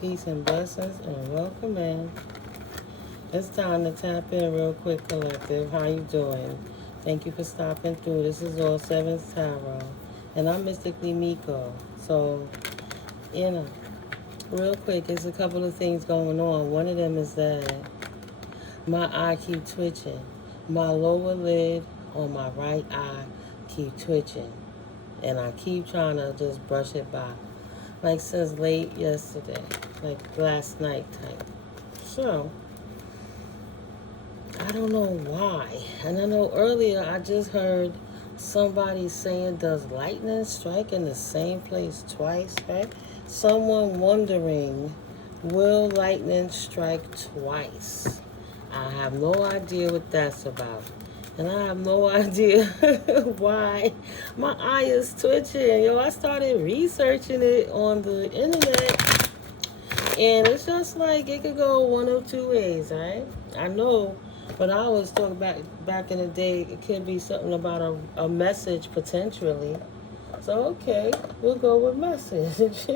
Peace and blessings and welcome in. It's time to tap in real quick, collective. How you doing? Thank you for stopping through. This is All Sevens Tarot. And I'm Mystically Miko. So, real quick, there's a couple of things going on. One of them is that my eye keep twitching. My lower lid on my right eye keep twitching. And I keep trying to just brush it by. Like since late yesterday. Like last night type. So, I don't know why. And I know earlier I just heard somebody saying, does lightning strike in the same place twice, right? Someone wondering, will lightning strike twice? I have no idea what that's about. And I have no idea why my eye is twitching. Yo, I started researching it on the internet. And it's just like it could go one of two ways, right? I know, but I always talk back in the day, it could be something about a message potentially. So, okay, we'll go with message.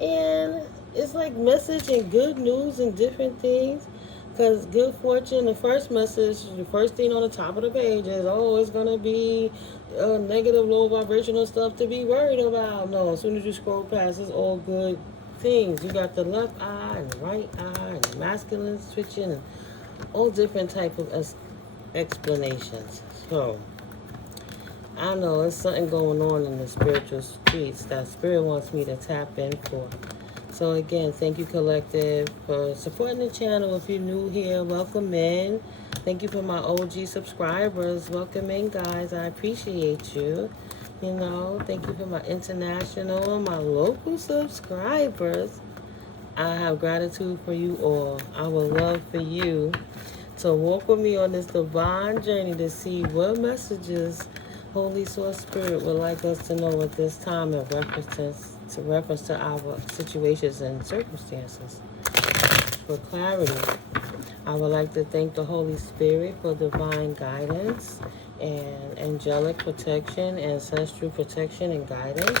And it's like message and good news and different things. Because good fortune, the first message, the first thing on the top of the page is, oh, it's going to be negative, low vibrational stuff to be worried about. No, as soon as you scroll past, it's all good things. You got the left eye and the right eye and the masculine switching and all different type of explanations. So, I know there's something going on in the spiritual streets that spirit wants me to tap in for. So again, thank you, collective, for supporting the channel. If you're new here, welcome in. Thank you for my OG subscribers. Welcome in, guys. I appreciate you. Thank you for my international and my local subscribers. I have gratitude for you all. I would love for you to walk with me on this divine journey to see what messages Holy Source Spirit would like us to know at this time in reference to our situations and circumstances. For clarity, I would like to thank the Holy Spirit for divine guidance and angelic protection, ancestral protection and guidance.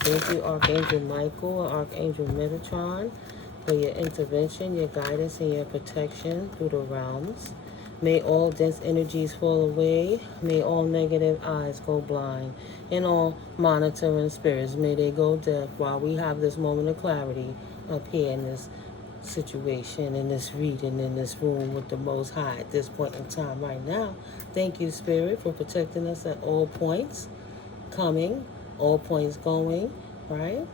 Thank you, Archangel Michael and Archangel Metatron, for your intervention, your guidance, and your protection through the realms. May all dense energies fall away. May all negative eyes go blind. And all monitoring spirits, may they go deaf while we have this moment of clarity up here in this situation, in this reading, in this room with the Most High at this point in time right now. Thank you, Spirit, for protecting us at all points coming, all points going, right?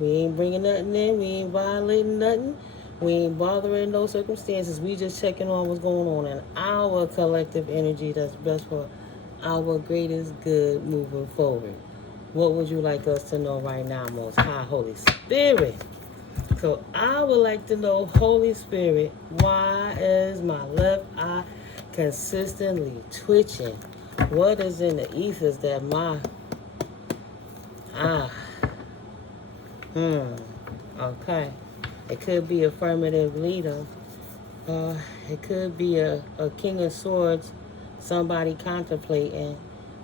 We ain't bringing nothing in. We ain't violating nothing. We ain't bothering no circumstances. We just checking on what's going on in our collective energy that's best for our greatest good moving forward. What would you like us to know right now, Most High Holy Spirit? So I would like to know, Holy Spirit, why is my left eye consistently twitching? What is in the ethers that my okay. It could be affirmative leader. It could be a King of Swords, somebody contemplating,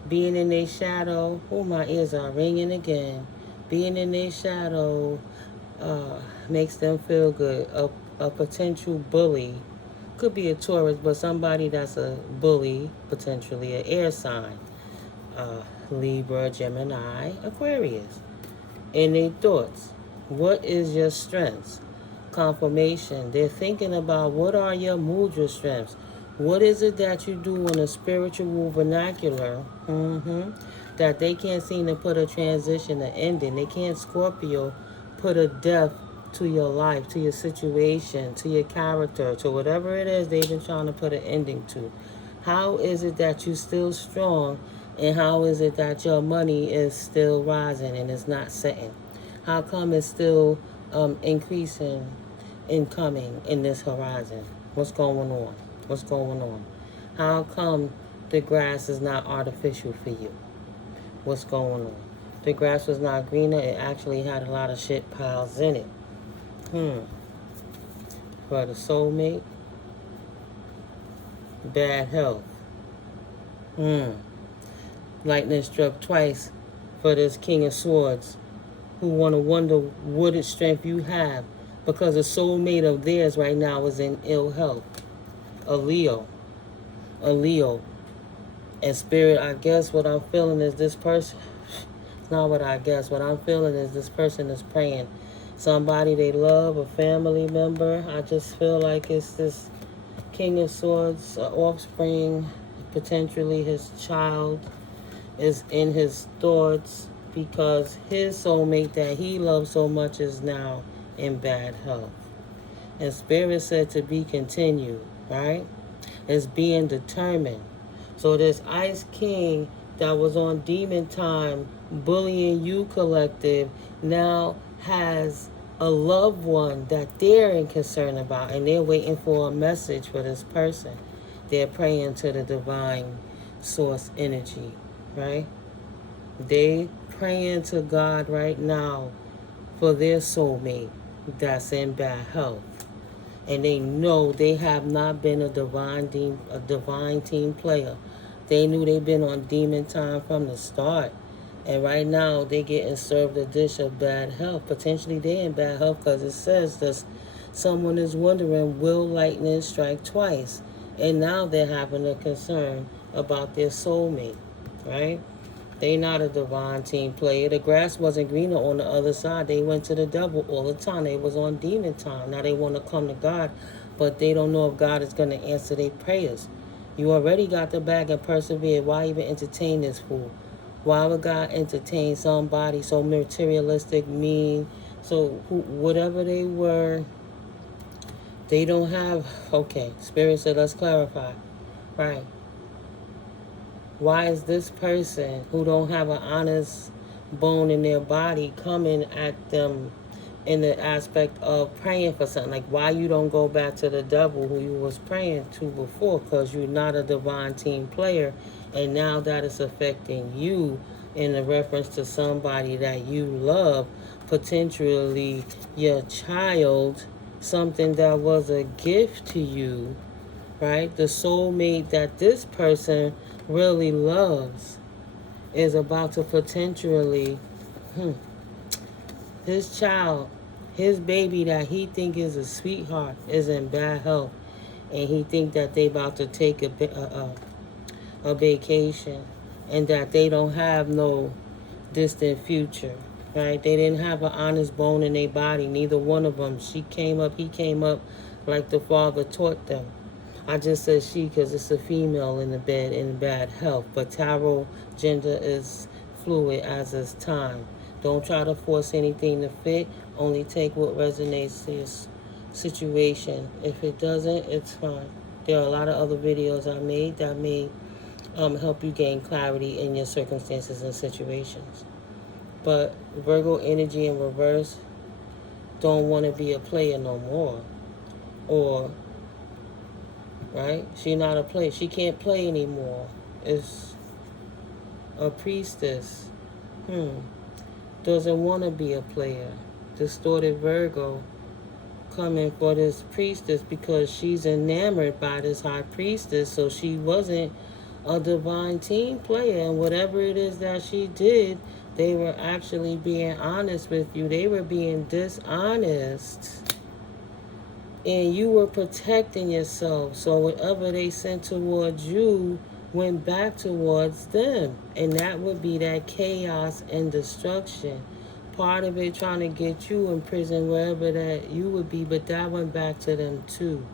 being in their shadow. Oh, my ears are ringing again. Being in their shadow makes them feel good. A potential bully. Could be a Taurus, but somebody that's a bully, potentially an air sign. Libra, Gemini, Aquarius. In their thoughts, what is your strengths? Confirmation. They're thinking about what are your mudra strengths. What is it that you do in a spiritual vernacular that they can't seem to put a transition, an ending. They can't, Scorpio, put a death to your life, to your situation, to your character, to whatever it is they've been trying to put an ending to. How is it that you're still strong, and how is it that your money is still rising and it's not setting? How come it's still increasing, incoming in this horizon? What's going on? What's going on? How come the grass is not artificial for you? What's going on? The grass was not greener. It actually had a lot of shit piles in it. For the soulmate, bad health. Lightning struck twice for this King of Swords, who want to wonder what strength you have, because the soulmate of theirs right now is in ill health. A Leo. And Spirit, I guess what I'm feeling is this person, it's not what I guess, what I'm feeling is this person is praying. Somebody they love, a family member. I just feel like it's this King of Swords, offspring, potentially his child, is in his thoughts, because his soulmate that he loves so much is now in bad health. And Spirit said to be continued, right? It's being determined. So this Ice King that was on Demon Time bullying you collective now has a loved one that they're in concern about, and they're waiting for a message for this person. They're praying to the divine source energy, right? They praying to God right now for their soulmate that's in bad health. And they know they have not been a divine team player. They knew they've been on Demon Time from the start. And right now, they're getting served a dish of bad health. Potentially, they're in bad health because it says that someone is wondering, will lightning strike twice? And now they're having a concern about their soulmate, right? They not a divine team player. The grass wasn't greener on the other side. They went to the devil all the time. They was on demon time. Now they want to come to God, but they don't know if God is going to answer their prayers. You already got the bag and persevered. Why even entertain this fool? Why would God entertain somebody so materialistic, mean? So whatever they were, they don't have. Okay, Spirit said, let's clarify. Right. Why is this person who don't have an honest bone in their body coming at them in the aspect of praying for something? Like, why you don't go back to the devil who you was praying to before? Because you're not a divine team player, and now that is affecting you in the reference to somebody that you love, potentially your child, something that was a gift to you, right? The soulmate that this person really loves is about to potentially, his child, his baby that he think is a sweetheart is in bad health, and he think that they about to take a vacation, and that they don't have no distant future, right? They didn't have an honest bone in their body, neither one of them. She came up, he came up like the father taught them. I just said she because it's a female in the bed in bad health. But tarot gender is fluid as is time. Don't try to force anything to fit. Only take what resonates to your situation. If it doesn't, it's fine. There are a lot of other videos I made that may help you gain clarity in your circumstances and situations. But Virgo energy in reverse don't want to be a player no more. Or right? She not a player. She can't play anymore. It's a priestess. Doesn't want to be a player. Distorted Virgo coming for this priestess because she's enamored by this high priestess. So she wasn't a divine team player. And whatever it is that she did, they were actually being honest with you. They were being dishonest. And you were protecting yourself. So whatever they sent towards you went back towards them. And that would be that chaos and destruction. Part of it trying to get you in prison, wherever that you would be. But that went back to them too.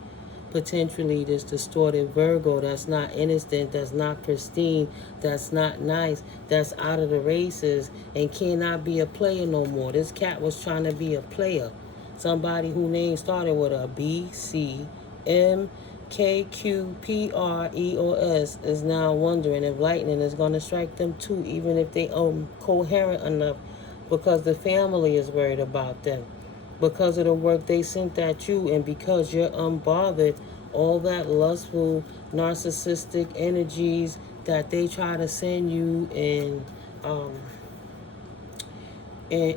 Potentially this distorted Virgo that's not innocent, that's not pristine, that's not nice, that's out of the races and cannot be a player no more. This cat was trying to be a player. Somebody whose name started with a B, C, M, K, Q, P, R, E, or S is now wondering if lightning is going to strike them too, even if they are coherent enough, because the family is worried about them. Because of the work they sent at you, and because you're unbothered, all that lustful, narcissistic energies that they try to send you in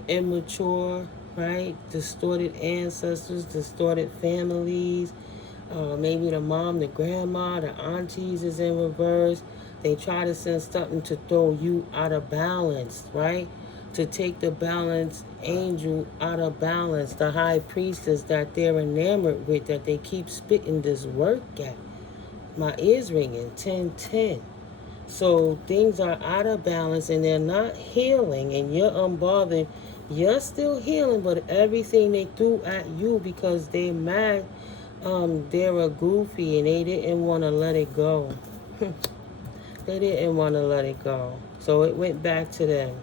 immature, right? Distorted ancestors, distorted families. Maybe the mom, the grandma, the aunties is in reverse. They try to send something to throw you out of balance, right? To take the balance angel out of balance, the high priestess that they're enamored with, that they keep spitting this work at. My ears ringing, 10-10. So things are out of balance and they're not healing, and you're unbothered. You're still healing, but everything they threw at you because they're mad, they're a goofy and they didn't want to let it go. They didn't want to let it go. So it went back to them.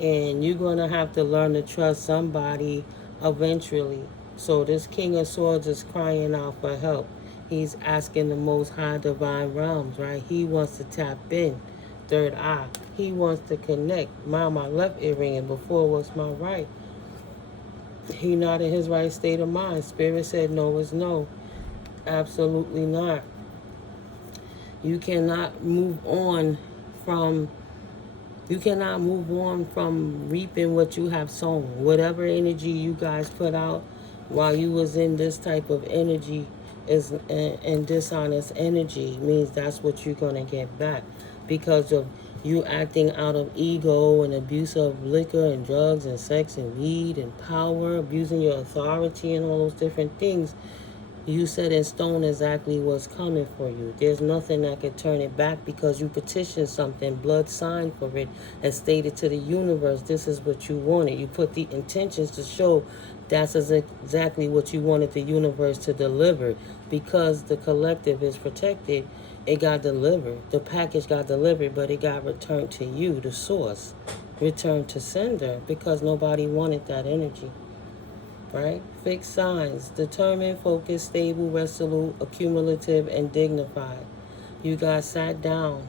And you're going to have to learn to trust somebody eventually. So this King of Swords is crying out for help. He's asking the Most High Divine Realms, right? He wants to tap in. Third eye. He wants to connect. My left ear ringing. Before was my right. He not in his right state of mind. Spirit said no is no. Absolutely not. You cannot move on from reaping what you have sown. Whatever energy you guys put out while you was in this type of energy is and dishonest energy means that's what you're going to get back because of you acting out of ego and abuse of liquor and drugs and sex and weed and power, abusing your authority and all those different things. You set in stone exactly what's coming for you. There's nothing that can turn it back because you petitioned something, blood signed for it, and stated to the universe, this is what you wanted. You put the intentions to show that's exactly what you wanted the universe to deliver. Because the collective is protected, it got delivered. The package got delivered, but it got returned to you, the source. Returned to sender because nobody wanted that energy. Right? Fixed signs. Determined, focused, stable, resolute, accumulative, and dignified. You guys sat down.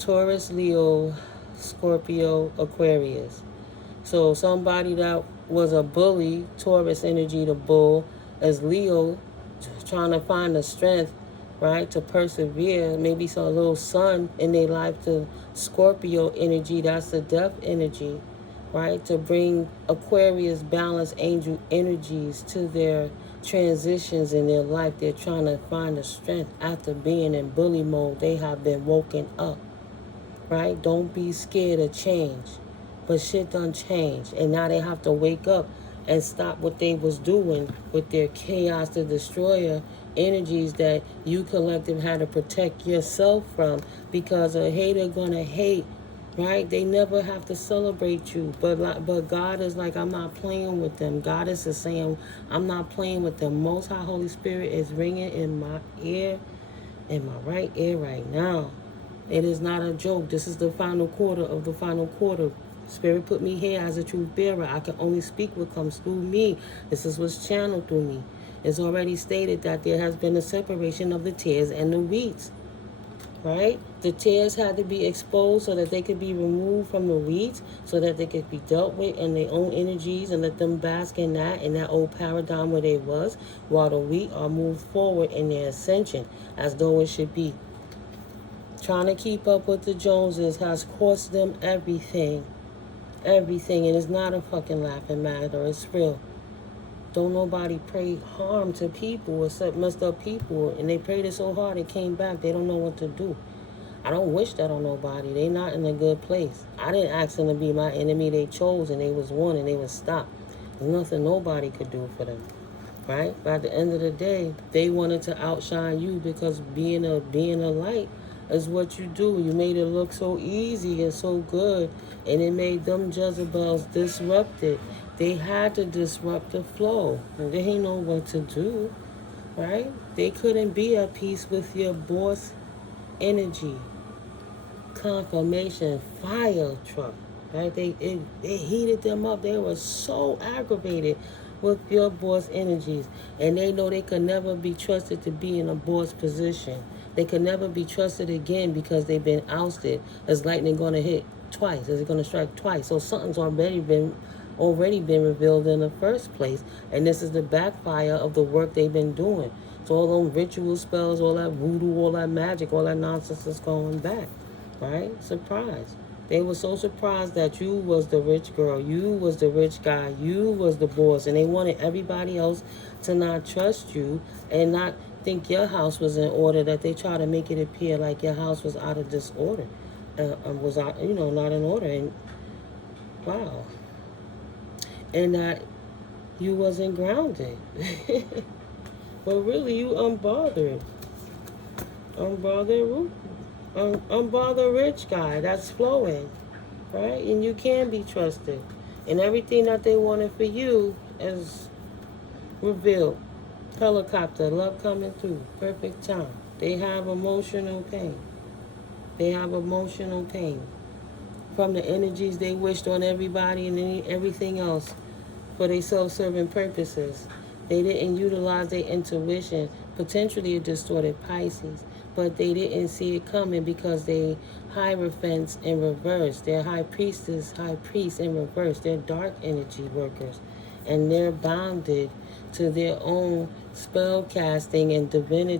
Taurus, Leo, Scorpio, Aquarius. So somebody that was a bully, Taurus energy, the bull, as Leo, trying to find the strength, right, to persevere. Maybe some little sun in their life to Scorpio energy. That's the death energy. Right, to bring Aquarius balance angel energies to their transitions in their life. They're trying to find the strength after being in bully mode. They have been woken up, right? Don't be scared of change, but shit done changed, and now they have to wake up and stop what they was doing with their chaos the destroyer energies that you collective had to protect yourself from, because a hater gonna hate. Right? They never have to celebrate you. But God is like, I'm not playing with them. Goddess is saying, I'm not playing with them. Most High Holy Spirit is ringing in my ear, in my right ear right now. It is not a joke. This is the final quarter of the final quarter. Spirit put me here as a truth bearer. I can only speak what comes through me. This is what's channeled through me. It's already stated that there has been a separation of the tares and the wheats. Right? The tares had to be exposed so that they could be removed from the weeds, so that they could be dealt with in their own energies and let them bask in that old paradigm where they was, while the wheat are moved forward in their ascension as though it should be. Trying to keep up with the Joneses has cost them everything. Everything. And it's not a fucking laughing matter. It's real. Don't nobody pray harm to people except messed up people. And they prayed it so hard it came back. They don't know what to do. I don't wish that on nobody. They not in a good place. I didn't ask them to be my enemy. They chose and they was one and they was stopped. There's nothing nobody could do for them. Right? But at the end of the day, they wanted to outshine you because being a light is what you do. You made it look so easy and so good. And it made them Jezebels disrupted. They had to disrupt the flow. And they didn't know what to do, right? They couldn't be at peace with your boss energy. Confirmation, fire truck, right? It heated them up. They were so aggravated with your boss energies. And they know they could never be trusted to be in a boss position. They could never be trusted again because they've been ousted. Is lightning going to hit twice? Is it going to strike twice? So something's already been revealed in the first place, and this is the backfire of the work they've been doing. So all those ritual spells, all that voodoo, all that magic, all that nonsense is going back, right? Surprise. They were so surprised that you was the rich girl, you was the rich guy, you was the boss, and they wanted everybody else to not trust you and not think your house was in order, that they try to make it appear like your house was out of disorder, was out, not in order, and wow, and that you wasn't grounded. But really, you unbothered, unbothered rich guy that's flowing, right? And you can be trusted, and everything that they wanted for you is revealed. Helicopter, love coming through, perfect time. They have emotional pain. They have emotional pain from the energies they wished on everybody and everything else for their self-serving purposes. They didn't utilize their intuition, potentially a distorted Pisces, but they didn't see it coming because they Hierophants in reverse. They're high priestess, high priest in reverse. They're dark energy workers, and they're bounded to their own spell casting and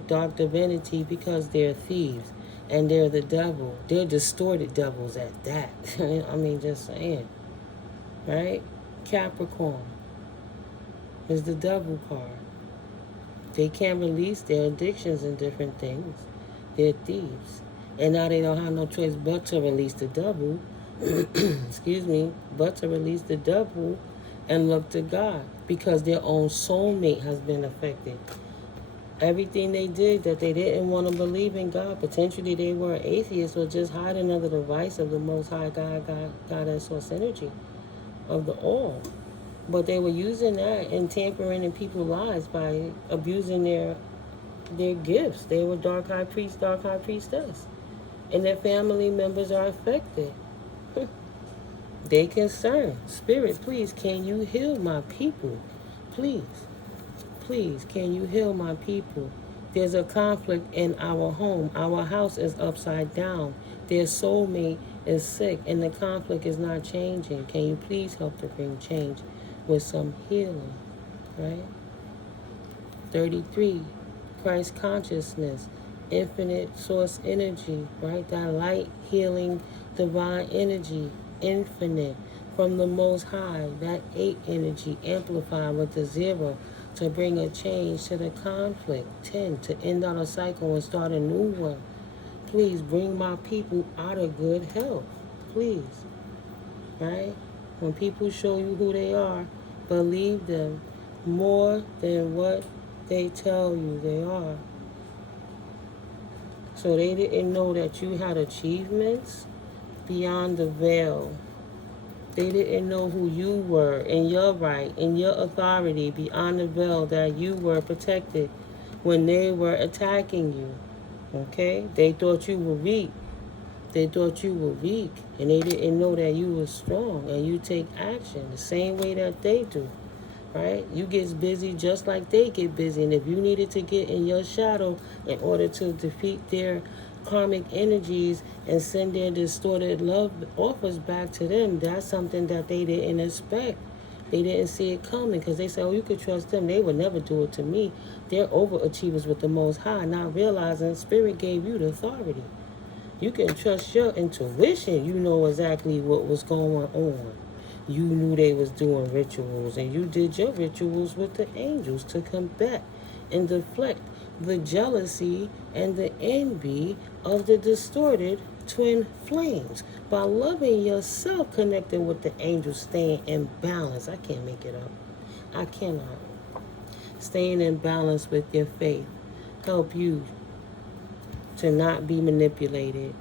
dark divinity because they're thieves and they're the devil. They're distorted devils at that. I mean, just saying, right? Capricorn is the devil card. They can't release their addictions and different things. They're thieves. And now they don't have no choice but to release the devil, excuse me, but to release the devil and look to God because their own soulmate has been affected. Everything they did that they didn't want to believe in God, potentially they were atheists or just hiding under the vice of the Most High God, that source energy of the all. But they were using that and tampering in people's lives by abusing their gifts. They were dark high priest, dark high priestess. And their family members are affected. They concerned. Spirit, please, can you heal my people? Please, please, can you heal my people? There's a conflict in our home. Our house is upside down. Their soulmate is sick, and the conflict is not changing. Can you please help to bring change with some healing, right? 33, Christ consciousness, infinite source energy, right? That light, healing, divine energy, infinite from the Most High. That 8 energy amplified with the 0 to bring a change to the conflict. 10, to end out a cycle and start a new one. Please bring my people out of good health. Please, right? When people show you who they are, believe them more than what they tell you they are. So they didn't know that you had achievements beyond the veil. They didn't know who you were and your right and your authority beyond the veil, that you were protected when they were attacking you. Okay? They thought you were weak. They thought you were weak, and they didn't know that you were strong and you take action the same way that they do. Right? You get busy just like they get busy. And if you needed to get in your shadow in order to defeat their karmic energies and send their distorted love offers back to them, that's something that they didn't expect. They didn't see it coming because they said, oh, you could trust them. They would never do it to me. They're overachievers with the Most High, not realizing Spirit gave you the authority. You can trust your intuition. You know exactly what was going on. You knew they was doing rituals, and you did your rituals with the angels to combat and deflect the jealousy and the envy of the distorted twin flames by loving yourself, connecting with the angels, staying in balance. I can't make it up. I cannot. Staying in balance with your faith help you to not be manipulated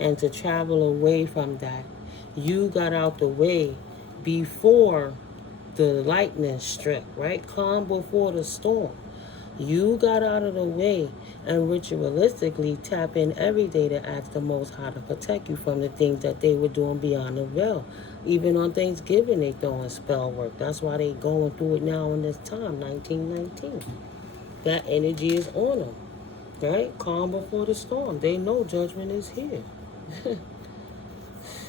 and to travel away from that. You got out the way before the lightning struck, right? Calm before the storm. You got out of the way and ritualistically tap in every day to ask the Most High to protect you from the things that they were doing beyond the veil. Even on Thanksgiving, they throwing spell work. That's why they going through it now in this time, 1919. That energy is on them, right? Calm before the storm. They know judgment is here.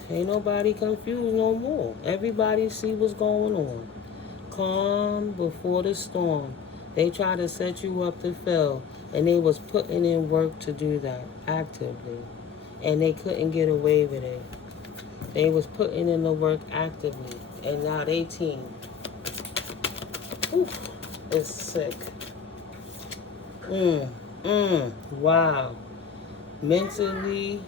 Ain't nobody confused no more. Everybody see what's going on. Calm before the storm. They try to set you up to fail, and they was putting in work to do that actively, and they couldn't get away with it. They was putting in the work actively, and now they team is sick. Wow. Mentally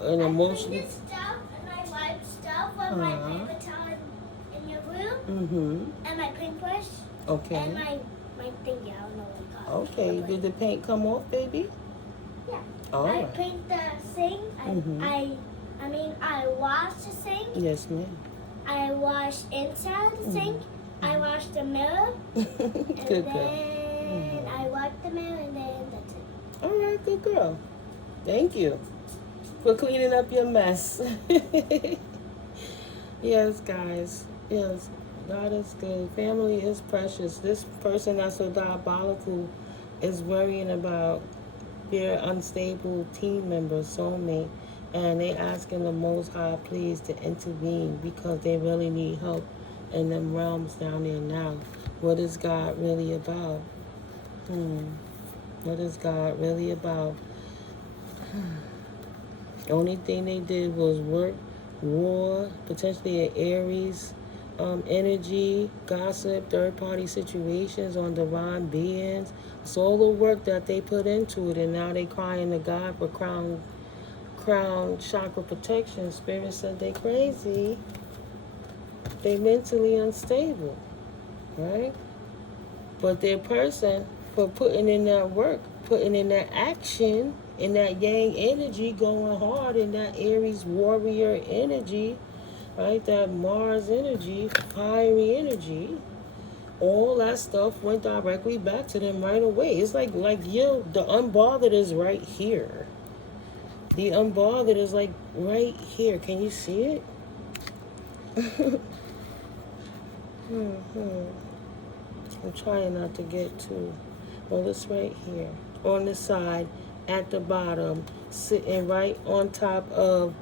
and emotionally. I cleaned this stuff and I wiped stuff on my paper towel in your room. And my paintbrush. Okay. And my thingy, I don't know what it's called. Okay. Did the paint come off, baby? Yeah. All I right. paint the sink. I washed the sink. Yes, ma'am. I washed inside the sink. I washed the mirror. Good girl. Then I wiped the mirror and then that's it. All right, good girl. Thank you for cleaning up your mess. Yes, guys. Yes, God is good. Family is precious. This person that's so diabolical is worrying about their unstable team member, soulmate, and they asking the Most High please to intervene because they really need help in them realms down there now. What is God really about? What is God really about? The only thing they did was work, war, potentially an Aries energy, gossip, third-party situations on divine beings. It's all the work that they put into it, and now they crying to God for crown chakra protection. Spirit said they crazy. They mentally unstable, right? But their person, for putting in that work, putting in that action, in that yang energy, going hard in that Aries warrior energy, right? That Mars energy, fiery energy, all that stuff went directly back to them right away. It's like you, the unbothered is right here. The unbothered is like right here. Can you see it? I'm trying not to get too. Well, it's right here on the side at the bottom, sitting right on top of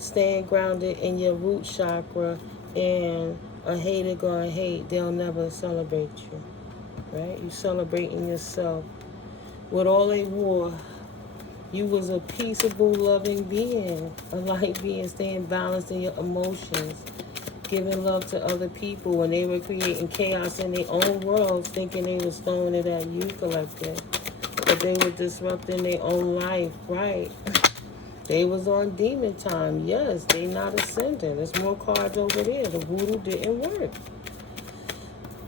staying grounded in your root chakra. And a hater gonna hate. They'll never celebrate you, right? You celebrating yourself with all they wore. You was a peaceable, loving being, a light being, staying balanced in your emotions, giving love to other people when they were creating chaos in their own worlds, thinking they was throwing it at you, collective. But they were disrupting their own life, right? They was on demon time. Yes, they not ascending. There's more cards over there. The voodoo didn't work.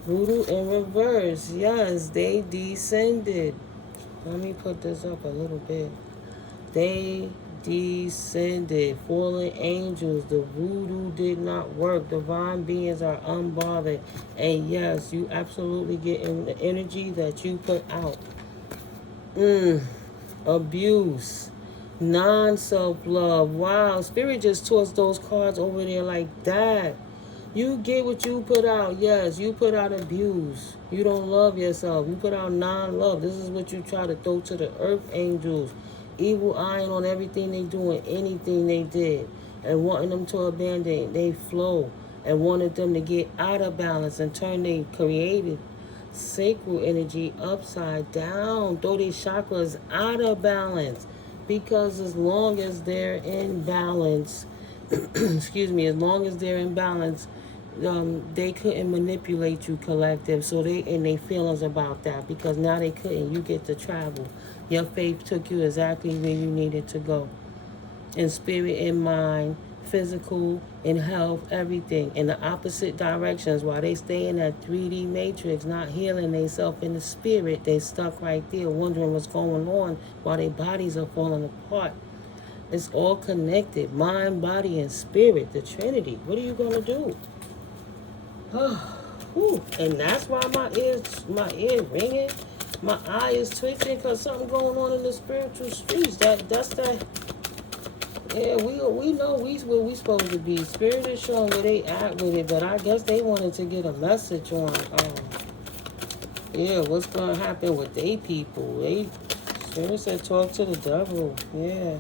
Voodoo in reverse. Yes, they descended. Let me put this up a little bit. They descended. Fallen angels. The voodoo did not work. Divine beings are unbothered. And yes, you absolutely getting the energy that you put out. Abuse. Non-self-love. Wow, Spirit just tossed those cards over there like that. You get what you put out. Yes, you put out abuse. You don't love yourself. You put out non-love. This is what you try to throw to the earth angels. Evil eyeing on everything they do and anything they did. And wanting them to abandon they flow. And wanted them to get out of balance and turn their creative sacral energy upside down. Throw these chakras out of balance. Because as long as they're in balance, excuse me, as long as they're in balance, they couldn't manipulate you, collective. So they and their feelings about that, because now they couldn't. You get to travel. Your faith took you exactly where you needed to go. In spirit, in mind, physical, in health, everything. In the opposite directions. While they stay in that 3D matrix, not healing themselves in the spirit, they stuck right there wondering what's going on while their bodies are falling apart. It's all connected. Mind, body, and spirit. The Trinity. What are you going to do? And that's why my ear ringing. My eye is twitching because something going on in the spiritual streets. That's that. Yeah, we know where we supposed to be. Spirit is showing where they at with it, but I guess they wanted to get a message on, what's going to happen with they people. Spirit said talk to the devil. Yeah.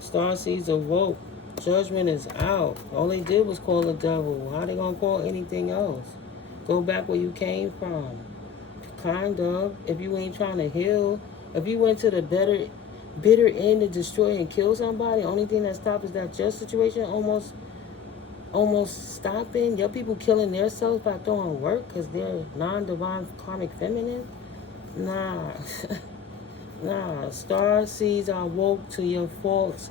Starseeds awoke. Judgment is out. All they did was call the devil. How they going to call anything else? Go back where you came from. Kind of. If you ain't trying to heal. If you went to the bitter end to destroy and kill somebody, only thing that stops is that just situation almost stopping. Your people killing themselves by throwing work because they're non-divine karmic feminine. Nah. Nah. Star seeds are woke to your false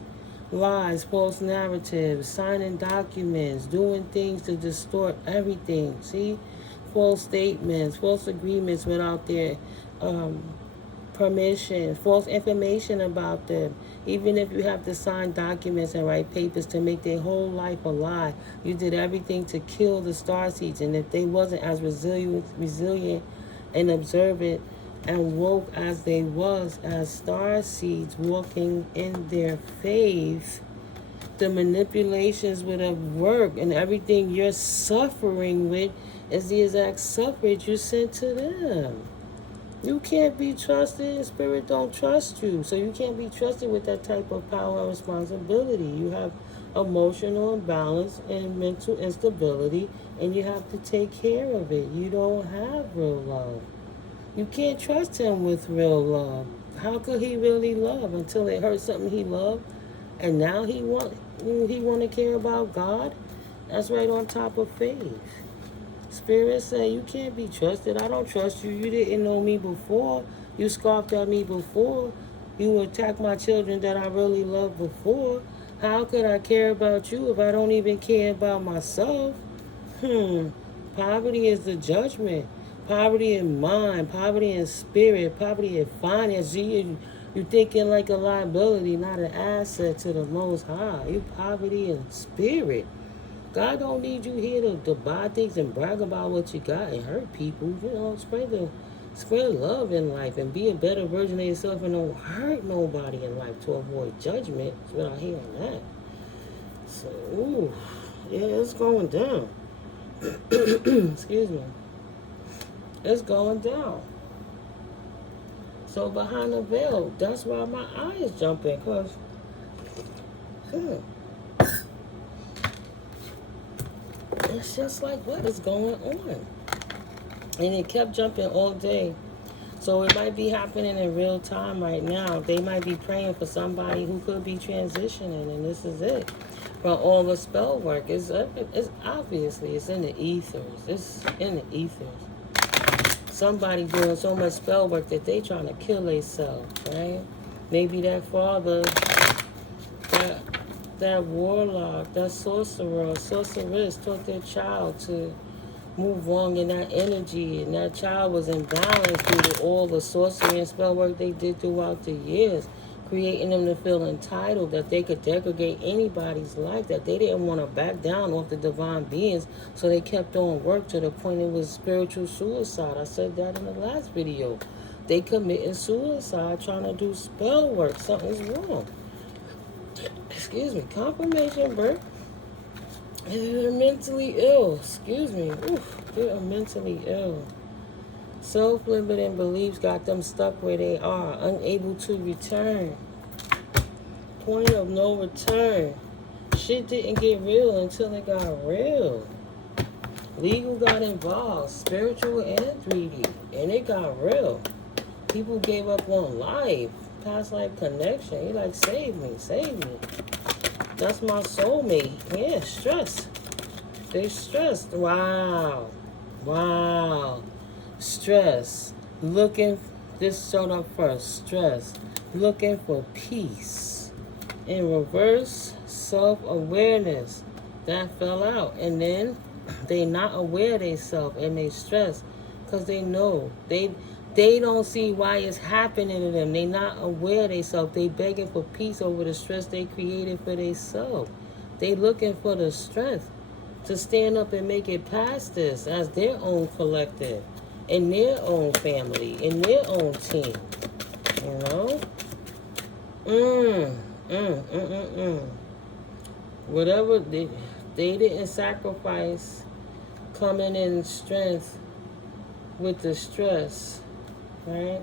lies, false narratives, signing documents, doing things to distort everything. See? False statements, false agreements without their permission, false information about them. Even if you have to sign documents and write papers to make their whole life a lie, you did everything to kill the star seeds. And if they wasn't as resilient and observant and woke as they was as star seeds walking in their faith, the manipulations would have worked, and everything you're suffering with is the exact suffrage you sent to them. You can't be trusted, and spirit don't trust you. So you can't be trusted with that type of power and responsibility. You have emotional imbalance and mental instability, and you have to take care of it. You don't have real love. You can't trust him with real love. How could he really love until it hurt something he loved? And now he want to care about God? That's right on top of faith. Spirit say you can't be trusted. I don't trust you. You didn't know me before. You scoffed at me before. You attacked my children that I really loved before. How could I care about you if I don't even care about myself? Poverty is the judgment. Poverty in mind, poverty in spirit, poverty in finance. You're thinking like a liability, not an asset to the Most High. You poverty in spirit. God don't need you here to buy things and brag about what you got and hurt people. You know, spread love in life and be a better version of yourself and don't hurt nobody in life to avoid judgment. That's what I hear on that. So, ooh, yeah, it's going down. Excuse me. It's going down. So behind the veil, that's why my eye is jumping, because it's just like, what is going on? And it kept jumping all day. So it might be happening in real time right now. They might be praying for somebody who could be transitioning, and this is it. For all the spell work, it's obviously, it's in the ethers. It's in the ethers. Somebody doing so much spell work that they trying to kill themselves, right? Maybe that father, that warlock, that sorcerer or sorceress taught their child to move wrong in that energy, and that child was imbalanced due to all the sorcery and spell work they did throughout the years, creating them to feel entitled, that they could degrade anybody's life, that they didn't want to back down off the divine beings, so they kept on work to the point it was spiritual suicide. I said that in the last video. They committing suicide trying to do spell work. Something's wrong. Excuse me. Confirmation, bro. They're mentally ill. Excuse me. Oof. They are mentally ill. Self-limiting beliefs got them stuck where they are, unable to return. Point of no return. Shit didn't get real until it got real. Legal got involved, spiritual and 3D, and it got real. People gave up on life, past life connection. He like, save me, save me. That's my soulmate. Yeah, stress. They stressed. Wow. Wow. Stress. This showed up first. Stress. Looking for peace. In reverse, self-awareness. That fell out. And then they not aware of themselves and they stress because they know. They don't see why it's happening to them. They not aware of themselves. They begging for peace over the stress they created for themselves. They looking for the strength to stand up and make it past this as their own collective, in their own family, in their own team. You know? Whatever they didn't sacrifice coming in strength with the stress, right?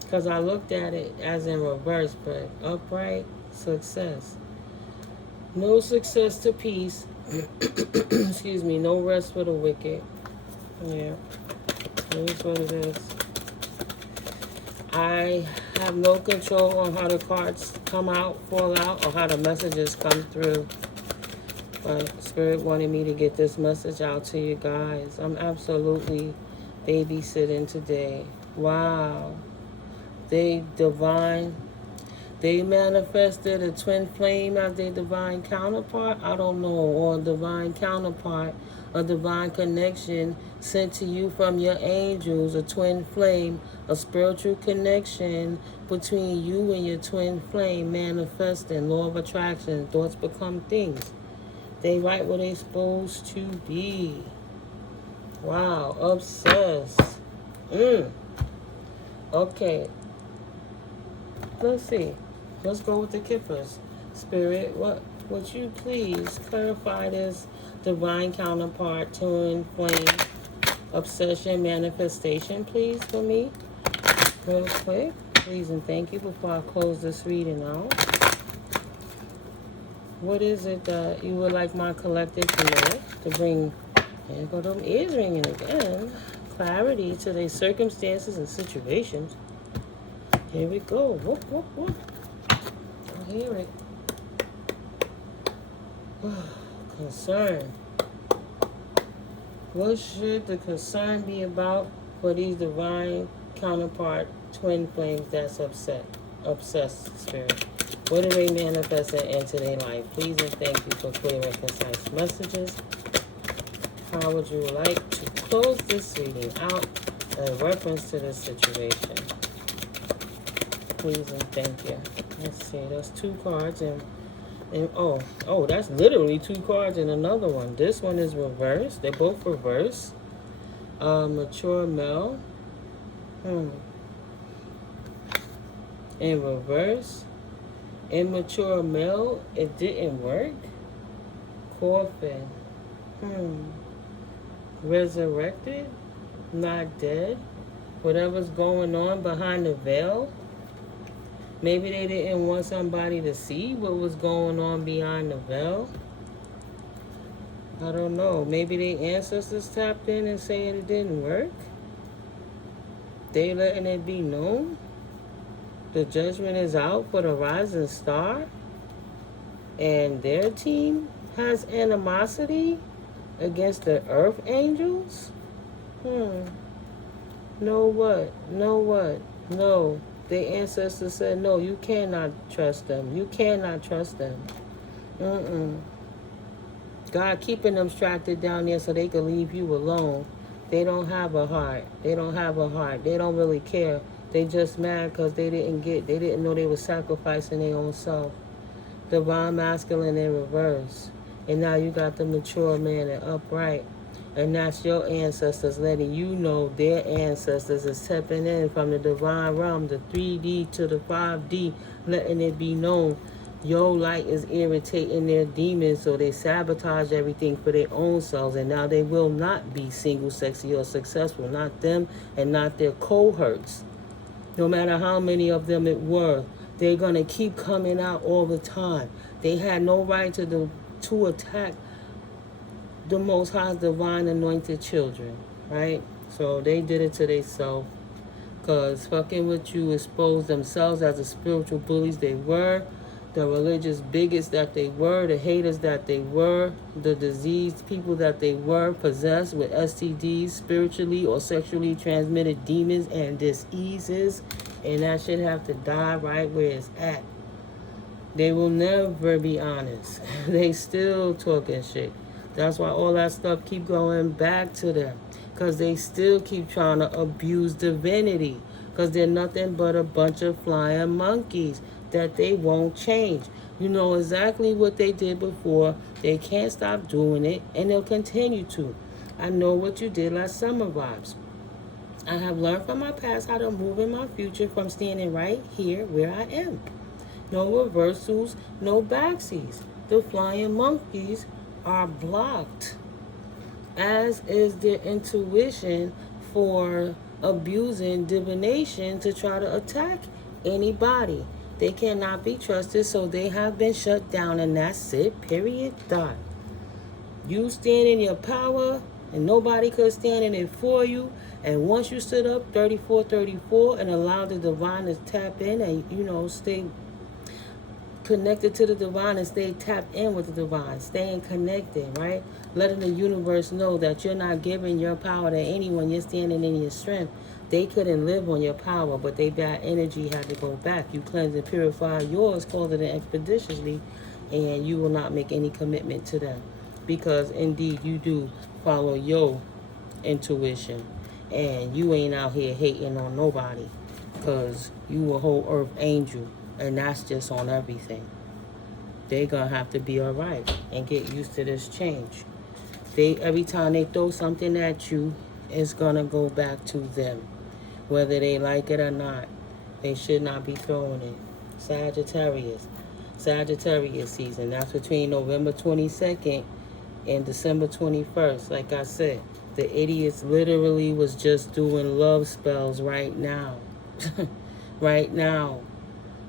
Because I looked at it as in reverse, but upright success. No success to peace. Excuse me, no rest for the wicked. Yeah. Here's what it is. I have no control on how the cards come out, fall out, or how the messages come through. But Spirit wanted me to get this message out to you guys. I'm absolutely babysitting today. Wow. They manifested a twin flame as their divine counterpart. I don't know, or a divine counterpart, a divine connection sent to you from your angels, a twin flame, a spiritual connection between you and your twin flame manifesting, law of attraction, thoughts become things. They right where they supposed to be. Wow, obsessed. Okay. Let's see. Let's go with the Kippers. Spirit, would you please clarify this divine counterpart, twin flame, obsession, manifestation, please, for me? Real quick. Please and thank you before I close this reading out. What is it that you would like my collective to know to bring, there go them ears ringing again, clarity to their circumstances and situations? Here we go. Whoop, whoop, whoop. I hear it. Concern. What should the concern be about for these divine counterpart twin flames that's obsessed spirit? What do they manifest into their life? Please and thank you for clear and concise messages. How would you like to close this reading out in reference to this situation? Please and thank you. Let's see, that's 2 cards and oh, that's literally 2 cards and another one. This one is reversed. They're both reversed. Mature male. In reverse. Immature male. It didn't work. Coffin. Resurrected. Not dead. Whatever's going on behind the veil. Maybe they didn't want somebody to see what was going on behind the veil. I don't know. Maybe their ancestors tapped in and saying it didn't work. They letting it be known. The judgment is out for the rising star. And their team has animosity against the earth angels. Know what? No. Their ancestors said, no, you cannot trust them. You cannot trust them. God keeping them distracted down there so they can leave you alone. They don't have a heart. They don't really care. They just mad because they didn't know they were sacrificing their own self. Divine masculine in reverse. And now you got the mature man and upright. And that's your ancestors letting you know their ancestors is stepping in from the divine realm, the 3D to the 5D, letting it be known your light is irritating their demons, so they sabotage everything for their own selves. And now they will not be single, sexy, or successful. Not them and not their cohorts. No matter how many of them it were, they're going to keep coming out all the time. They had no right to attack the Most High's divine anointed children, right? So they did it to themselves, because fucking with you exposed themselves as the spiritual bullies they were, the religious bigots that they were, the haters that they were, the diseased people that they were, possessed with STDs, spiritually or sexually transmitted demons and diseases, and that shit have to die right where it's at. They will never be honest. They still talking shit. That's why all that stuff keep going back to them, because they still keep trying to abuse divinity, because they're nothing but a bunch of flying monkeys that they won't change. You know exactly what they did before. They can't stop doing it, and they'll continue to. I know what you did last summer, vibes. I have learned from my past how to move in my future from standing right here where I am. No reversals, no backsies. The flying monkeys are blocked, as is their intuition for abusing divination to try to attack anybody. They cannot be trusted, so they have been shut down, and that's it, period, dot. You stand in your power, and nobody could stand in it for you. And once you stood up 34 and allowed the divine to tap in and, stay connected to the divine and stay tapped in with the divine, staying connected, right? Letting the universe know that you're not giving your power to anyone. You're standing in your strength. They couldn't live on your power, but they bad energy had to go back. You cleanse and purify yours, cause it expeditiously, and you will not make any commitment to them. Because indeed you do follow your intuition. And you ain't out here hating on nobody. Because you a whole earth angel. And that's just on everything. They gonna have to be alright and get used to this change. Every time they throw something at you, it's gonna go back to them. Whether they like it or not. They should not be throwing it. Sagittarius season. That's between November 22nd and December 21st. Like I said, the idiots literally was just doing love spells right now. Right now.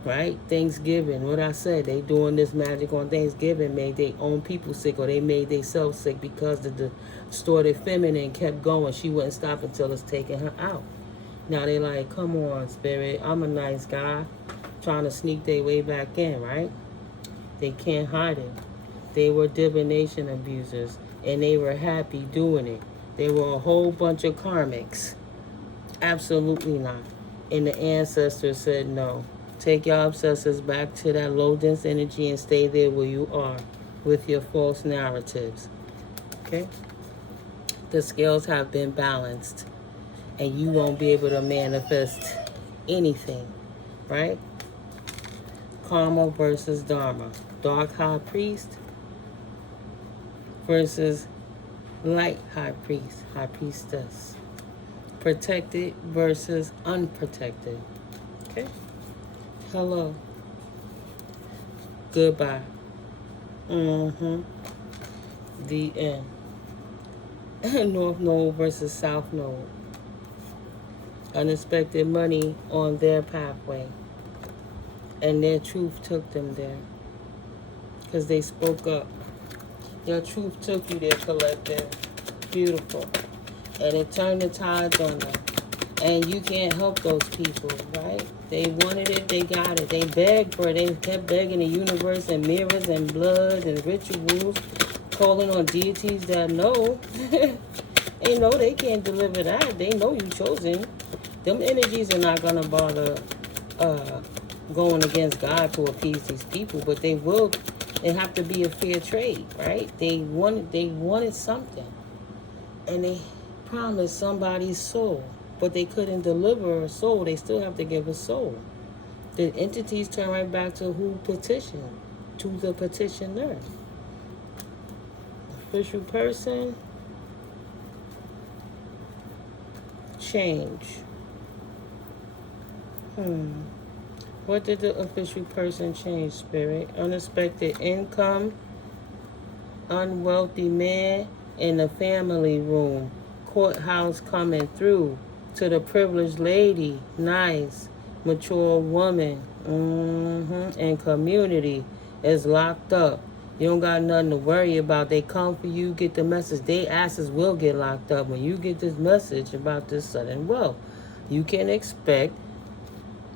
Right? Thanksgiving. What I said, they doing this magic on Thanksgiving made their own people sick, or they made themselves sick because the distorted feminine kept going. She wouldn't stop until it's taking her out. Now they like, come on, spirit. I'm a nice guy. Trying to sneak their way back in, right? They can't hide it. They were divination abusers, and they were happy doing it. They were a whole bunch of karmics. Absolutely not. And the ancestors said no. Take your obsessors back to that low dense energy and stay there where you are with your false narratives. Okay? The scales have been balanced, and you won't be able to manifest anything, right? Karma versus Dharma. Dark high priest versus light high priest, high priestess. Protected versus unprotected. Okay? Hello. Goodbye. The end. North Node versus South Node. Unexpected money on their pathway. And their truth took them there. Because they spoke up. Their truth took you there, collective. Beautiful. And it turned the tides on them. And you can't help those people, right? They wanted it, they got it. They begged for it. They kept begging the universe and mirrors and blood and rituals, calling on deities that know. They know they can't deliver that. They know you chosen. Them energies are not going to bother going against God to appease these people, but they will. They have to be a fair trade, right? They wanted something, and they promised somebody's soul, but they couldn't deliver a soul. They still have to give a soul. The entities turn right back to who petitioned, to the petitioner. Official person, change. What did the official person change, Spirit? Unexpected income, unwealthy man in the family room, courthouse coming through, to the privileged lady, nice, mature woman, and community is locked up. You don't got nothing to worry about. They come for you, get the message. They asses will get locked up when you get this message about this sudden wealth. You can expect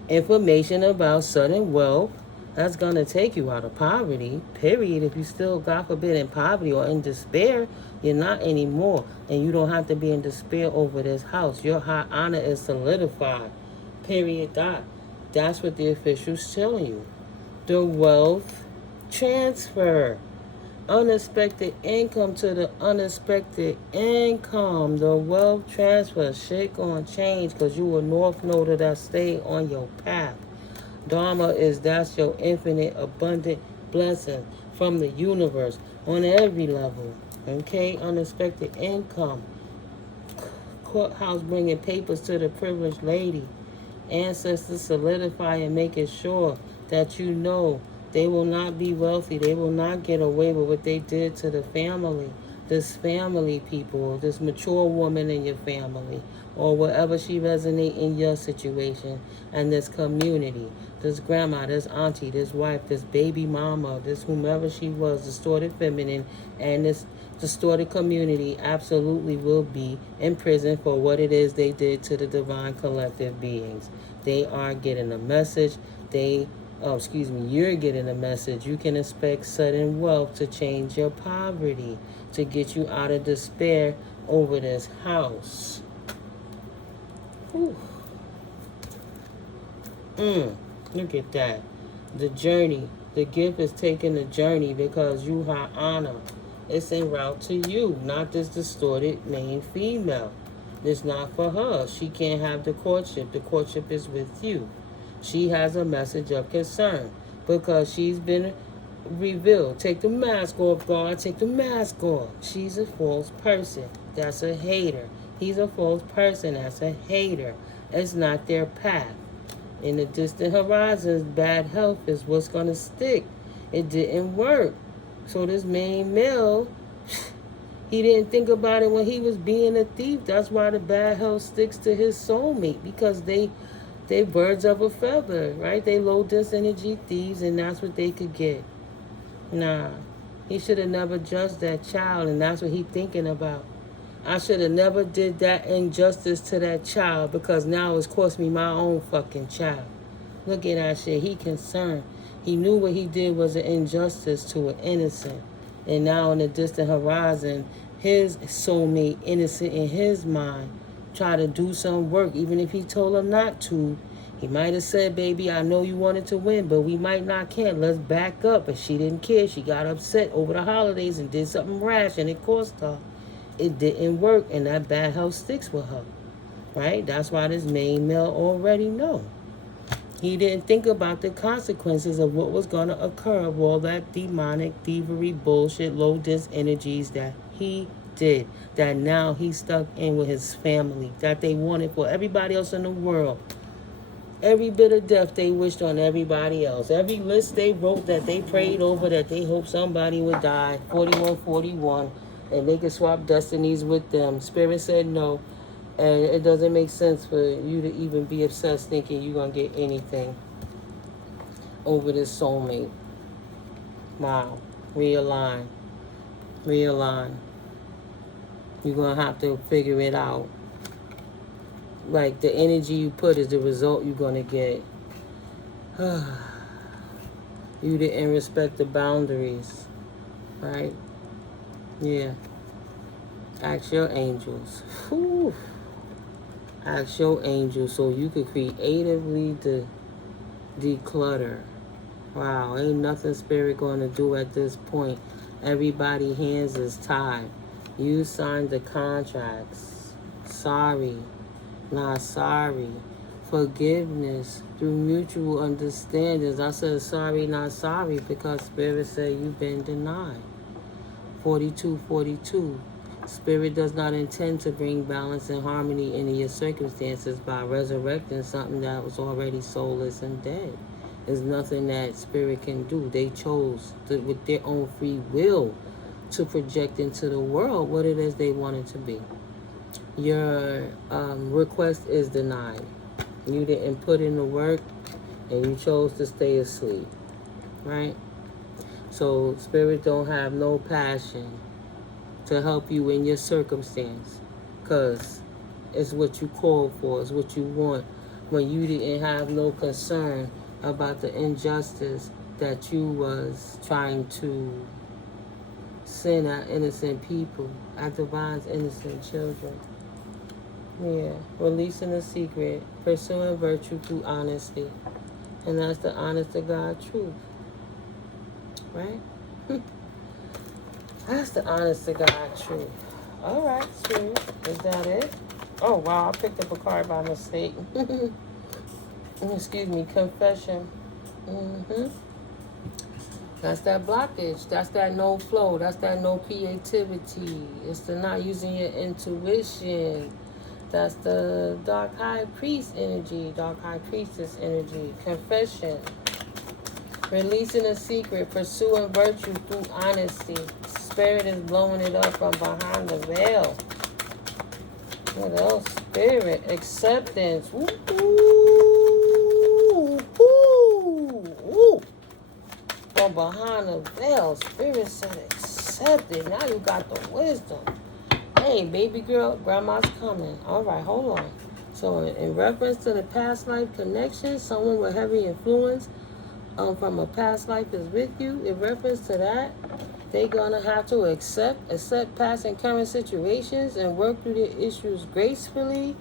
information about sudden wealth that's going to take you out of poverty, period. If you still, God forbid, in poverty or in despair, you're not anymore. And you don't have to be in despair over this house. Your high honor is solidified, period. That's what the official's telling you. The wealth transfer. Unexpected income to the unexpected income. The wealth transfer. Shit gonna change because you a north node that stay on your path. Dharma is that's your infinite abundant blessing from the universe on every level. Okay? Unexpected income. Courthouse bringing papers to the privileged lady. Ancestors solidify and making sure that you know they will not be wealthy. They will not get away with what they did to the family. This family people, this mature woman in your family, or whatever she resonate in your situation, and this community, this grandma, this auntie, this wife, this baby mama, this whomever she was, distorted feminine, and this distorted community absolutely will be in prison for what it is they did to the divine collective beings. They are getting a message. You're getting a message. You can expect sudden wealth to change your poverty, to get you out of despair over this house. Whew. Look at that. The journey. The gift is taking the journey because you have honor. It's en route to you, not this distorted main female. It's not for her. She can't have the courtship. The courtship is with you. She has a message of concern because she's been revealed. Take the mask off, God. Take the mask off. She's a false person. That's a hater. He's a false person. That's a hater. It's not their path. In the distant horizons, bad health is what's going to stick. It didn't work. So this main male, he didn't think about it when he was being a thief. That's why the bad health sticks to his soulmate, because they birds of a feather, right? They low dense energy thieves, and that's what they could get. Nah, he should have never judged that child, and that's what he thinking about. I should have never did that injustice to that child, because now it's cost me my own fucking child. Look at that shit. He concerned. He knew what he did was an injustice to an innocent. And now in the distant horizon, his soulmate, innocent in his mind, try to do some work. Even if he told her not to, he might have said, baby, I know you wanted to win, but we might not care. Let's back up. But she didn't care. She got upset over the holidays and did something rash, and it cost her. It didn't work, and that bad health sticks with her, right? That's why this main male already know. He didn't think about the consequences of what was going to occur of all that demonic, thievery, bullshit, low-dense energies that he did, that now he's stuck in with his family, that they wanted for everybody else in the world. Every bit of death they wished on everybody else. Every list they wrote that they prayed over, that they hoped somebody would die, 4141, and they could swap destinies with them. Spirit said no, and it doesn't make sense for you to even be obsessed thinking you're going to get anything over this soulmate. Wow. Realign. Realign. You're going to have to figure it out. Like, the energy you put is the result you're going to get. You didn't respect the boundaries, right? Yeah. Ask your angels. Whew. Ask your angels so you could creatively declutter. Wow, ain't nothing spirit going to do at this point. Everybody's hands is tied. You signed the contracts. Sorry. Not sorry. Forgiveness through mutual understandings. I said sorry, not sorry, because spirit said you've been denied. 4242. Spirit does not intend to bring balance and harmony into your circumstances by resurrecting something that was already soulless and dead. There's nothing that spirit can do. They chose with their own free will to project into the world what it is they wanted to be. Your request is denied. You didn't put in the work, and you chose to stay asleep, right? So spirit don't have no passion to help you in your circumstance, because it's what you called for, it's what you want, when you didn't have no concern about the injustice that you was trying to sin at innocent people, at divine's innocent children. Yeah, releasing the secret, pursuing virtue through honesty, and that's the honest to God truth, right? That's the honest to God truth. All right, Spirit. Is that it? Oh, wow. I picked up a card by mistake. Excuse me. Confession. That's that blockage. That's that no flow. That's that no creativity. It's the not using your intuition. That's the dark high priest energy. Dark high priestess energy. Confession. Releasing a secret. Pursuing virtue through honesty. Spirit is blowing it up from behind the veil. What else? Spirit. Acceptance. Ooh, ooh, ooh, ooh. From behind the veil. Spirit said accept it. Now you got the wisdom. Hey, baby girl, grandma's coming. All right, hold on. So in reference to the past life connection, someone with heavy influence from a past life is with you. In reference to that, they're going to have to accept past and current situations and work through their issues gracefully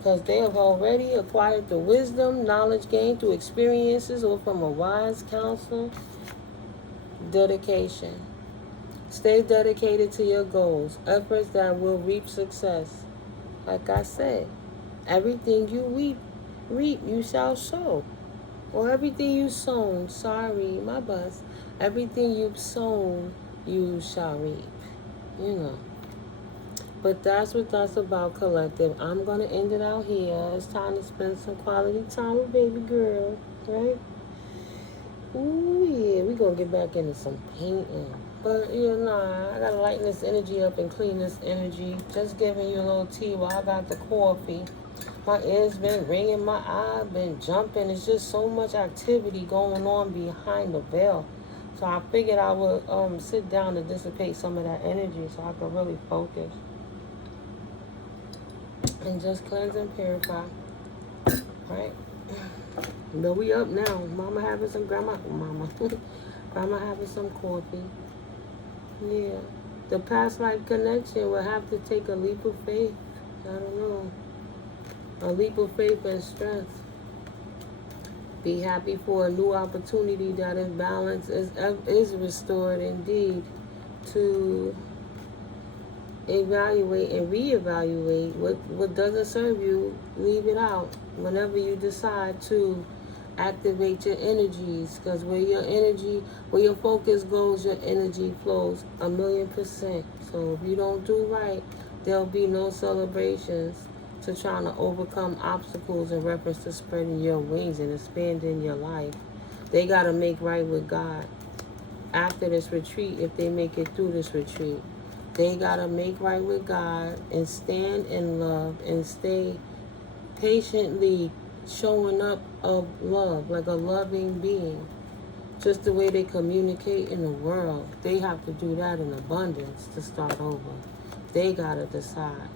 because they have already acquired the wisdom, knowledge gained through experiences or from a wise counsel. Dedication. Stay dedicated to your goals, efforts that will reap success. Like I said, everything you reap, you shall sow. Or everything you sown, everything you've sown, you shall reap. You know. But that's what that's about, collective. I'm going to end it out here. It's time to spend some quality time with baby girl, right? Ooh, yeah, we're going to get back into some painting. But, I got to lighten this energy up and clean this energy. Just giving you a little tea while I got the coffee. My ears been ringing, my eye been jumping. It's just so much activity going on behind the veil. So I figured I would sit down to dissipate some of that energy so I could really focus. And just cleanse and purify. Right? But we up now. Grandma having some coffee. Yeah. The past life connection will have to take a leap of faith. I don't know. A leap of faith and strength. Be happy for a new opportunity that is balanced, is restored indeed, to evaluate and reevaluate what doesn't serve you. Leave it out whenever you decide to activate your energies, because where your focus goes, your energy flows 1,000,000%. So if you don't do right, there'll be no celebrations to trying to overcome obstacles in reference to spreading your wings and expanding your life. They got to make right with God after this retreat. If they make it through this retreat, they got to make right with God and stand in love and stay patiently showing up of love, like a loving being. Just the way they communicate in the world, they have to do that in abundance to start over. They got to decide.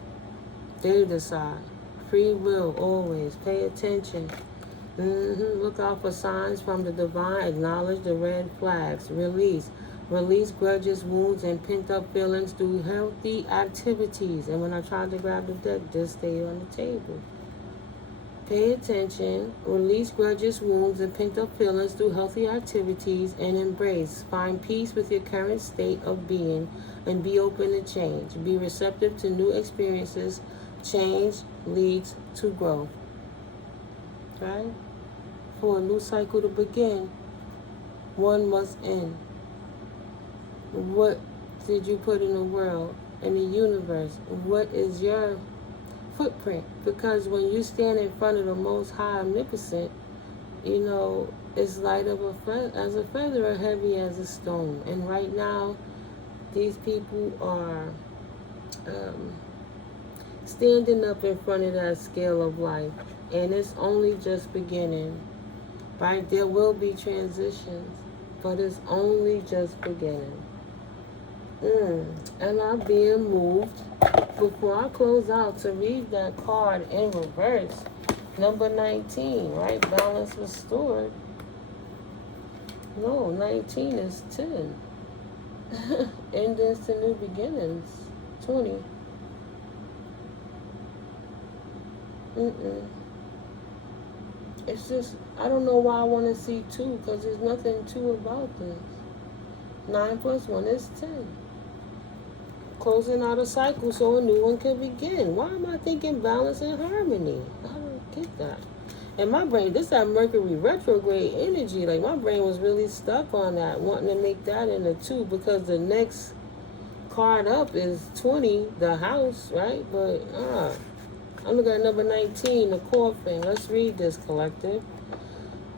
They decide. Free will, always. Pay attention. Look out for signs from the divine. Acknowledge the red flags. Release. Release grudges, wounds, and pent-up feelings through healthy activities. And when I tried to grab the deck, just stay on the table. Pay attention. Release grudges, wounds, and pent-up feelings through healthy activities and embrace. Find peace with your current state of being and be open to change. Be receptive to new experiences. Change leads to growth. Right? For a new cycle to begin, one must end. What did you put in the world, in the universe? What is your footprint? Because when you stand in front of the Most High Omnipotent, it's light as a feather or heavy as a stone. And right now, these people are standing up in front of that scale of life. And it's only just beginning. Right? There will be transitions, but it's only just beginning. And I'm being moved, before I close out, to read that card in reverse. Number 19, right? Balance restored. No, 19 is 10. Endings to new beginnings. 20. It's just, I don't know why I want to see 2, because there's nothing 2 about this. 9 plus 1 is 10. Closing out a cycle so a new one can begin. Why am I thinking balance and harmony? I don't get that. And my brain, this is that Mercury retrograde energy. Like, my brain was really stuck on that, wanting to make that into 2, because the next card up is 20, the house, right? But, I'm looking at number 19, the coffin. Let's read this, collective.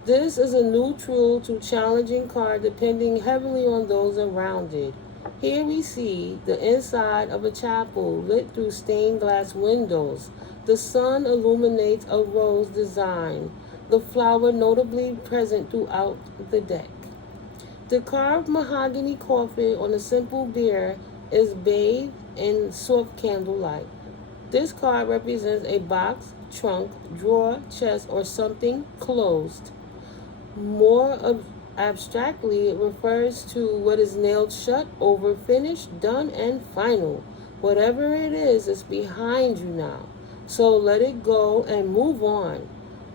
This is a neutral to challenging card, depending heavily on those around it. Here we see the inside of a chapel lit through stained glass windows. The sun illuminates a rose design, the flower notably present throughout the deck. The carved mahogany coffin on a simple bier is bathed in soft candlelight. This card represents a box, trunk, drawer, chest, or something closed. More abstractly, it refers to what is nailed shut, over, finished, done, and final. Whatever it is, it's behind you now. So let it go and move on.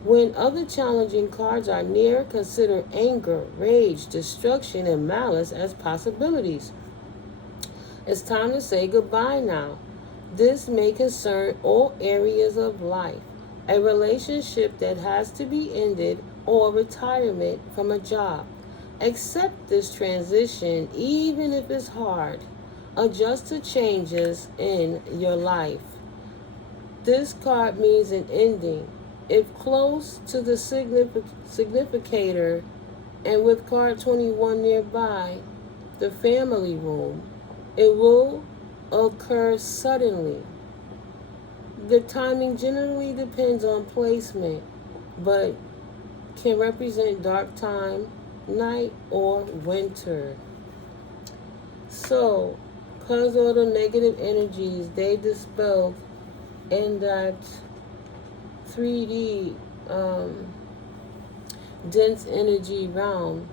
When other challenging cards are near, consider anger, rage, destruction, and malice as possibilities. It's time to say goodbye now. This may concern all areas of life. A relationship that has to be ended or retirement from a job. Accept this transition even if it's hard. Adjust to changes in your life. This card means an ending. If close to the significator and with card 21 nearby, the family room, it will occur suddenly. The timing generally depends on placement, but can represent dark time, night, or winter. So, because all the negative energies, they dispelled in that 3D dense energy realm,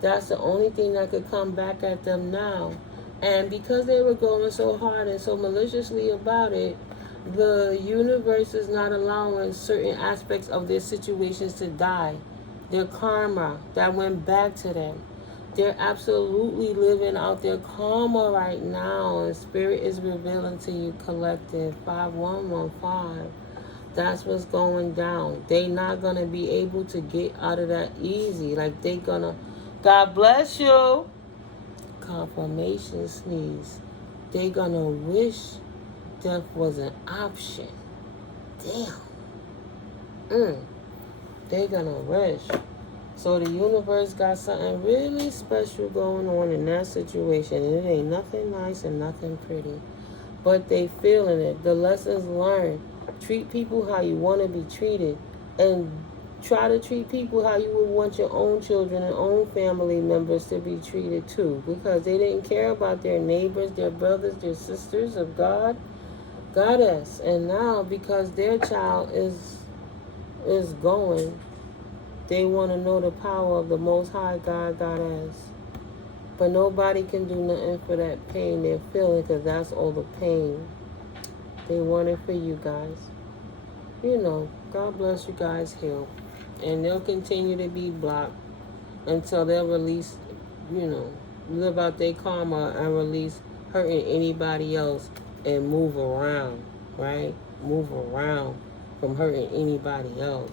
that's the only thing that could come back at them now. And because they were going so hard and so maliciously about it, the universe is not allowing certain aspects of their situations to die. Their karma that went back to them. They're absolutely living out their karma right now. And Spirit is revealing to you, collective 5115. That's what's going down. They not going to be able to get out of that easy. Like they going to, God bless you. Confirmation sneeze. They going to wish death was an option. Damn. They going to wish. So the universe got something really special going on in that situation. And it ain't nothing nice and nothing pretty. But they feeling it. The lessons learned. Treat people how you want to be treated. And try to treat people how you would want your own children and own family members to be treated too. Because they didn't care about their neighbors, their brothers, their sisters of God, Goddess. And now because their child is going, they want to know the power of the Most High God, Goddess. But nobody can do nothing for that pain they're feeling, because that's all the pain. They want it for you guys. You know, God bless you guys, heal. And they'll continue to be blocked until they'll release, you know, live out their karma and release hurting anybody else and move around, right? Move around from hurting anybody else.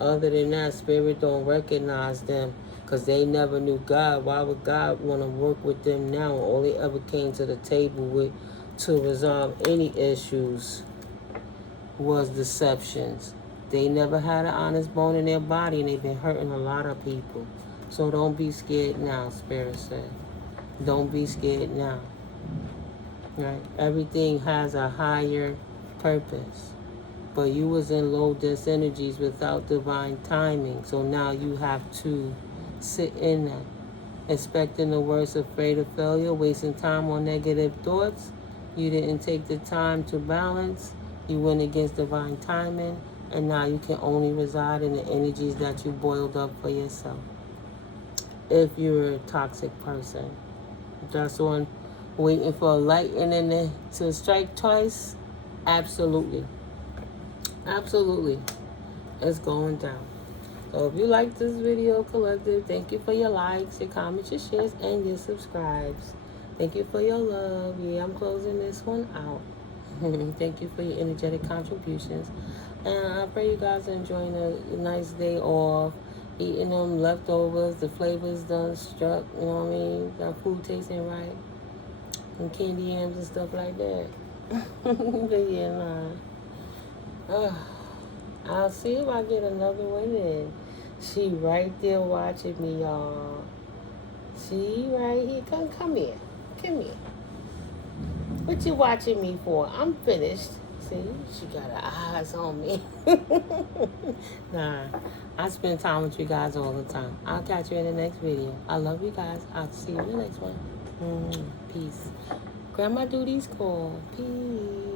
Other than that, Spirit don't recognize them because they never knew God. Why would God want to work with them now? All they ever came to the table with to resolve any issues was deceptions. They never had an honest bone in their body, and they've been hurting a lot of people. So don't be scared now, Spirit said. Don't be scared now. Right? Everything has a higher purpose. But you was in low dense energies without divine timing. So now you have to sit in that. Expecting the worst, afraid of failure, wasting time on negative thoughts. You didn't take the time to balance. You went against divine timing. And now you can only reside in the energies that you boiled up for yourself. If you're a toxic person. That's on waiting for a lightning to strike twice. Absolutely. Absolutely. It's going down. So if you like this video, collective, thank you for your likes, your comments, your shares, and your subscribes. Thank you for your love. Yeah, I'm closing this one out. Thank you for your energetic contributions. And I pray you guys are enjoying a nice day off, eating them leftovers, the flavors done struck, you know what I mean? That food tasting right. And candy yams and stuff like that. But yeah, nah. I'll see if I get another one in. She right there watching me, y'all. She right here. Come here. Come here. What you watching me for? I'm finished. See, she got her eyes on me. Nah, I spend time with you guys all the time. I'll catch you in the next video. I love you guys. I'll see you in the next one. Peace. Grandma Duty's call. Peace.